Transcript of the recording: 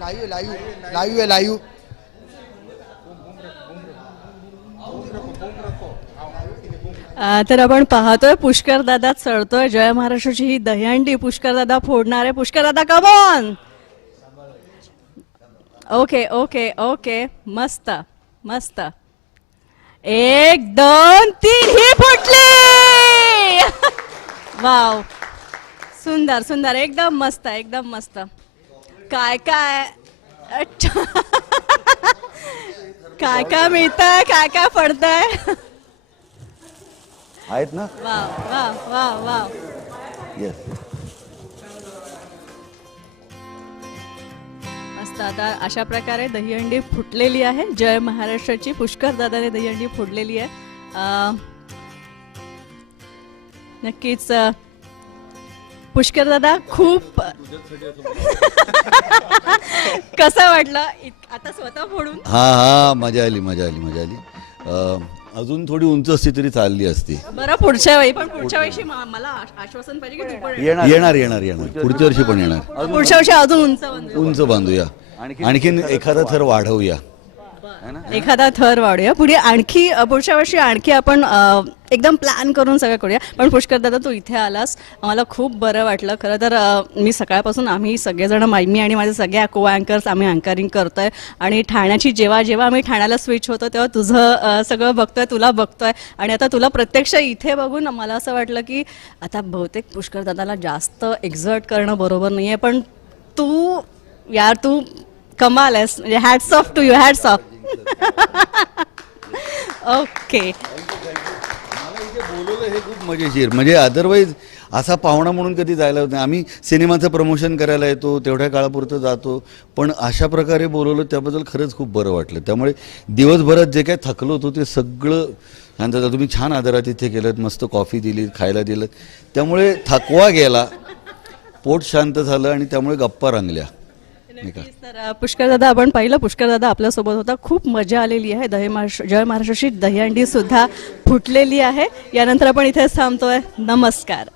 Live live live live तर आपण पाहतोय पुष्कर दादा चढतोय. जय महाराष्ट्राची ही दहीहंडी पुष्कर दादा फोडणार आहे. पुष्कर दादा come on. Okay okay okay मस्त मस्त. 1 2 3 ही फुटली. वाव सुंदर सुंदर एकदम मस्त एकदम मस्त. काय काय अच्छा काय काय मिळतंय काय काय पडतंय. आहेत ना. Wow wow wow wow. Yes. मस्त. आता अशा प्रकारे दहीहंडी फुटलेली आहे. जय महाराष्ट्राची पुष्कर दादाने दहीहंडी फोडलेली आहे. नक्कीच पुष्कर दादा खूप कसं वाटलं आता स्वतः फोडून. हा मजा आली मजा आली मजा आली. अजून थोडी उंच असती तरी चालली असती. बरं पुढच्या वेळी पण पुढच्या वर्षी मला आश्वासन पाहिजे की तू पण येणार येणार येणार पुढच्या वर्षी पण येणार. पुढच्या वर्षी अजून उंच बांधू. उंच बांधूया. आणखीन एखादा थर वाढवूया. एखादा थर वाढूया पुढे आणखी. पुढच्या वर्षी आणखी आपण एकदम प्लॅन करून सगळं करूया. पण पुष्कर दादा तू इथे आलास मला खूप बरं वाटलं. खरं तर मी सकाळपासून आम्ही सगळेजण मी आणि माझे सगळे को अँकर्स आम्ही अँकरिंग करतोय आणि ठाण्याची जेव्हा जेव्हा आम्ही ठाण्याला स्विच होतो तेव्हा तुझं सगळं बघतोय तुला बघतोय. आणि आता तुला प्रत्यक्ष इथे बघून मला असं वाटलं की आता बहुतेक पुष्कर दादाला जास्त एक्झर्ट करणं बरोबर नाही आहे. पण तू यार तू कमाल आहेस. म्हणजे hats off to you. Hats off. Okay. बोलवलं हे खूप मजेशीर. म्हणजे अदरवाईज असा पाहुणा म्हणून कधी जायला होत नाही. आम्ही सिनेमाचं प्रमोशन करायला येतो तेवढ्या काळापुरतं जातो. पण अशा प्रकारे बोलवलं त्याबद्दल खरंच खूप बरं वाटलं. त्यामुळे दिवसभरात जे काय थकलो होतो ते सगळं शांत. तुम्ही छान आदरात इथे केलं. मस्त कॉफी दिली खायला दिलं. त्यामुळे थकवा गेला. पोट शांत झालं आणि त्यामुळे गप्पा रंगल्या. तर पुष्कर दादा आपण पाहिलं पुष्कर दादा आपल्यासोबत होता. खूप मजा आलेली आहे. जय महाराष्ट्राची दहीहंडी सुद्धा फुटलेली आहे. यानंतर आपण इथेच थांबतोय. नमस्कार.